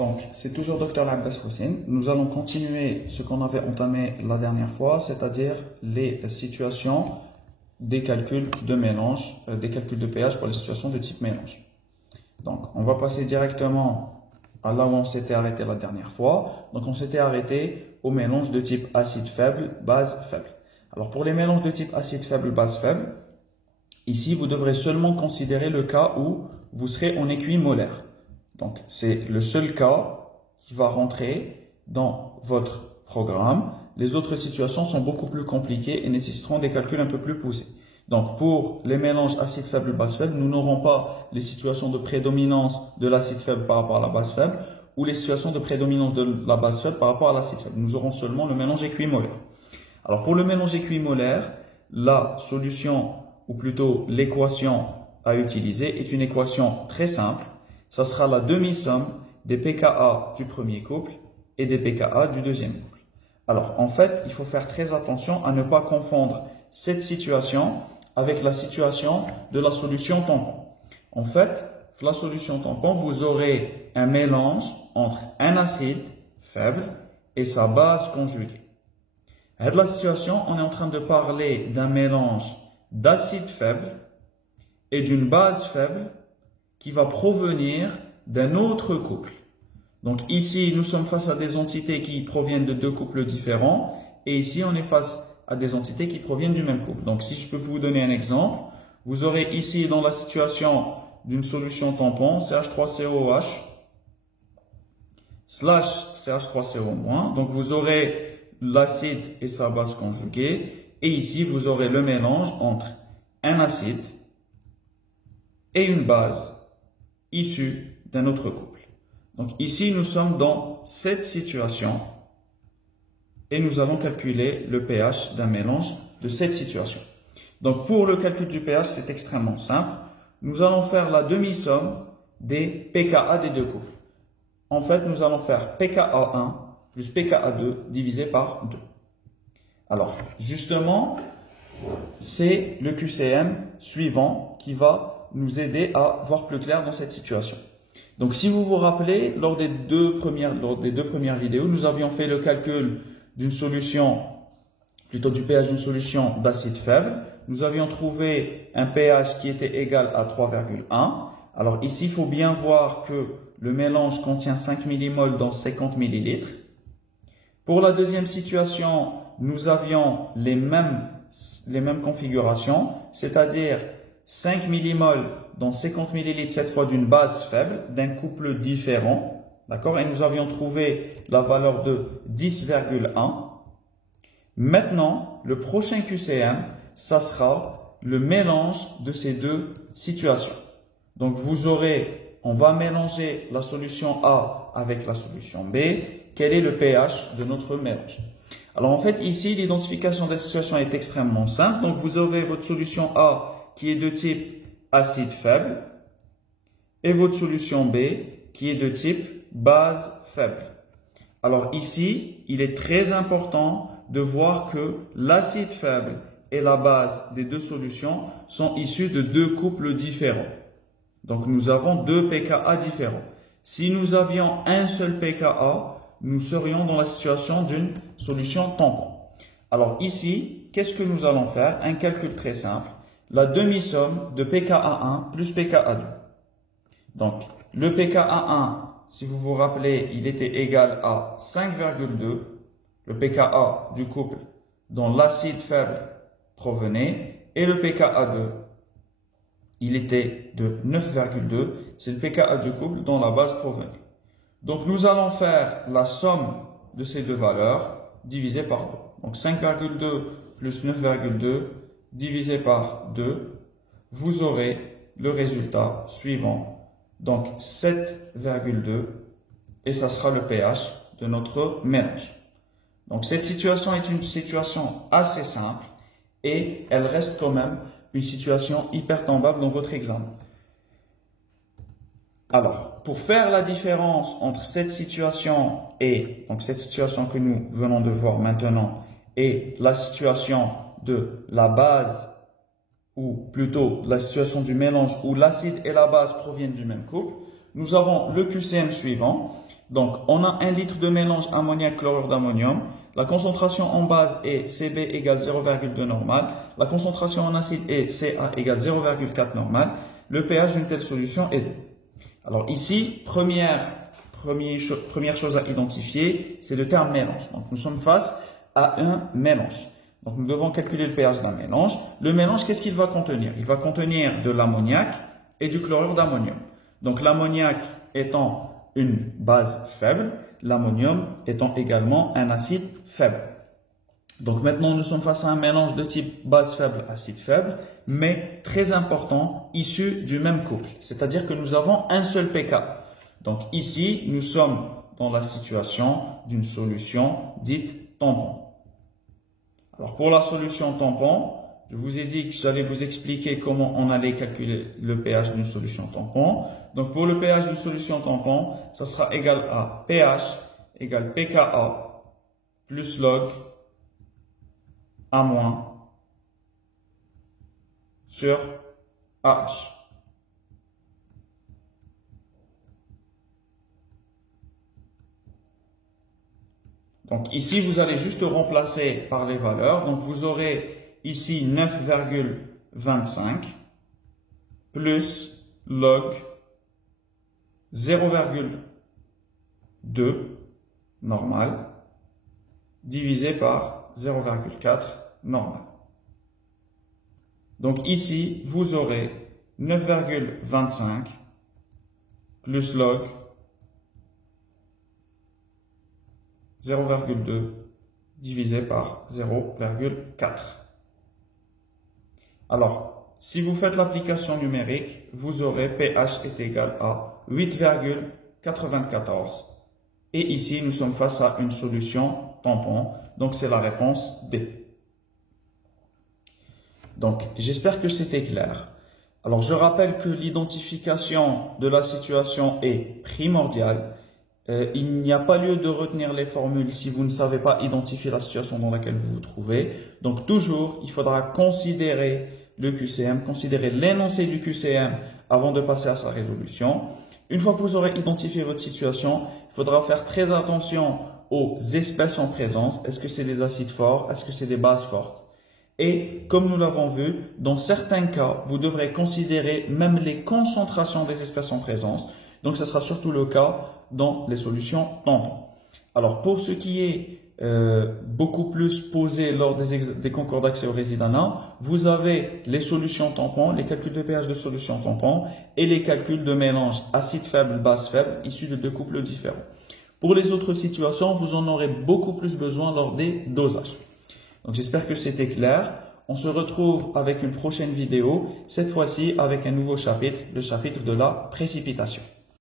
Donc, c'est toujours Dr Abbas Hussein. Nous allons continuer ce qu'on avait entamé la dernière fois, c'est-à-dire les situations des calculs de mélange, des calculs de pH pour les situations de type mélange. Donc, on va passer directement à là où on s'était arrêté la dernière fois. Donc, on s'était arrêté au mélange de type acide faible, base faible. Alors, pour les mélanges de type acide faible, base faible, ici, vous devrez seulement considérer le cas où vous serez en équimolaire. Donc, c'est le seul cas qui va rentrer dans votre programme. Les autres situations sont beaucoup plus compliquées et nécessiteront des calculs un peu plus poussés. Donc, pour les mélanges acide faible, base faible, nous n'aurons pas les situations de prédominance de l'acide faible par rapport à la base faible ou les situations de prédominance de la base faible par rapport à l'acide faible. Nous aurons seulement le mélange équimolaire. Alors, pour le mélange équimolaire, la solution, ou plutôt l'équation à utiliser, est une équation très simple. Ça sera la demi-somme des pKa du premier couple et des pKa du deuxième couple. Alors, en fait, il faut faire très attention à ne pas confondre cette situation avec la situation de la solution tampon. En fait, la solution tampon, vous aurez un mélange entre un acide faible et sa base conjuguée. Dans la situation, on est en train de parler d'un mélange d'acide faible et d'une base faible qui va provenir d'un autre couple. Donc ici, nous sommes face à des entités qui proviennent de deux couples différents et ici, on est face à des entités qui proviennent du même couple. Donc si je peux vous donner un exemple, vous aurez ici dans la situation d'une solution tampon CH3COOH slash CH3CO-. Donc vous aurez l'acide et sa base conjuguée et ici, vous aurez le mélange entre un acide et une base issue d'un autre couple. Donc ici, nous sommes dans cette situation et nous allons calculer le pH d'un mélange de cette situation. Donc pour le calcul du pH, c'est extrêmement simple. Nous allons faire la demi-somme des pKa des deux couples. En fait, nous allons faire pKa1 plus pKa2 divisé par 2. Alors, justement, c'est le QCM suivant qui va nous aider à voir plus clair dans cette situation. Donc, si vous vous rappelez, lors des deux premières vidéos, nous avions fait le calcul d'une solution, plutôt du pH d'une solution d'acide faible. Nous avions trouvé un pH qui était égal à 3,1. Alors ici, il faut bien voir que le mélange contient 5 millimoles dans 50 millilitres. Pour la deuxième situation, nous avions les mêmes configurations, c'est-à-dire 5 millimoles dans 50 millilitres, cette fois d'une base faible, d'un couple différent. D'accord? Et nous avions trouvé la valeur de 10,1. Maintenant, le prochain QCM, ça sera le mélange de ces deux situations. Donc, on va mélanger la solution A avec la solution B. Quel est le pH de notre mélange? Alors, en fait, ici, l'identification de la situation est extrêmement simple. Donc, vous avez votre solution A qui est de type acide faible et votre solution B qui est de type base faible. Alors ici, il est très important de voir que l'acide faible et la base des deux solutions sont issus de deux couples différents. Donc nous avons deux pKa différents. Si nous avions un seul pKa, nous serions dans la situation d'une solution tampon. Alors ici, qu'est-ce que nous allons faire? Un calcul très simple. La demi-somme de pKa1 plus pKa2. Donc, le pKa1, si vous vous rappelez, il était égal à 5,2, le pKa du couple dont l'acide faible provenait, et le pKa2, il était de 9,2, c'est le pKa du couple dont la base provenait. Donc, nous allons faire la somme de ces deux valeurs divisée par 2. Donc, 5,2 plus 9,2 divisé par 2, vous aurez le résultat suivant. Donc 7,2 et ça sera le pH de notre mélange. Donc cette situation est une situation assez simple et elle reste quand même une situation hyper tombable dans votre examen. Alors, pour faire la différence entre cette situation et donc cette situation que nous venons de voir maintenant et la situation de la base, ou plutôt la situation du mélange où l'acide et la base proviennent du même couple, nous avons le QCM suivant. Donc, on a 1 litre de mélange ammoniac-chlorure d'ammonium. La concentration en base est Cb égale 0,2 normal. La concentration en acide est Ca égale 0,4 normal. Le pH d'une telle solution est 2. Alors ici, première chose à identifier, c'est le terme mélange. Donc, nous sommes face à un mélange. Donc, nous devons calculer le pH d'un mélange. Le mélange, qu'est-ce qu'il va contenir? Il va contenir de l'ammoniac et du chlorure d'ammonium. Donc, l'ammoniac étant une base faible, l'ammonium étant également un acide faible. Donc, maintenant, nous sommes face à un mélange de type base faible, acide faible, mais très important, issu du même couple. C'est-à-dire que nous avons un seul pK. Donc, ici, nous sommes dans la situation d'une solution dite tampon. Alors, pour la solution tampon, je vous ai dit que j'allais vous expliquer comment on allait calculer le pH d'une solution tampon. Donc, pour le pH d'une solution tampon, ça sera égal à pH égale pKa plus log A- sur AH. Donc, ici, vous allez juste remplacer par les valeurs. Donc, vous aurez ici 9,25 plus log 0,2 normal divisé par 0,4 normal. Donc ici, vous aurez 9,25 plus log 0,2 divisé par 0,4. Alors, si vous faites l'application numérique, vous aurez pH est égal à 8,94. Et ici, nous sommes face à une solution tampon. Donc, c'est la réponse B. Donc, j'espère que c'était clair. Alors, je rappelle que l'identification de la situation est primordiale. Il n'y a pas lieu de retenir les formules si vous ne savez pas identifier la situation dans laquelle vous vous trouvez. Donc, toujours, il faudra considérer le QCM, considérer l'énoncé du QCM avant de passer à sa résolution. Une fois que vous aurez identifié votre situation, il faudra faire très attention aux espèces en présence. Est-ce que c'est des acides forts? Est-ce que c'est des bases fortes? Et comme nous l'avons vu, dans certains cas, vous devrez considérer même les concentrations des espèces en présence. Donc, ce sera surtout le cas dans les solutions tampons. Alors, pour ce qui est beaucoup plus posé lors des concours d'accès au résidanat, vous avez les solutions tampons, les calculs de pH de solutions tampons et les calculs de mélange acide faible, base faible, issus de 2 couples différents. Pour les autres situations, vous en aurez beaucoup plus besoin lors des dosages. Donc, j'espère que c'était clair. On se retrouve avec une prochaine vidéo, cette fois-ci avec un nouveau chapitre, le chapitre de la précipitation.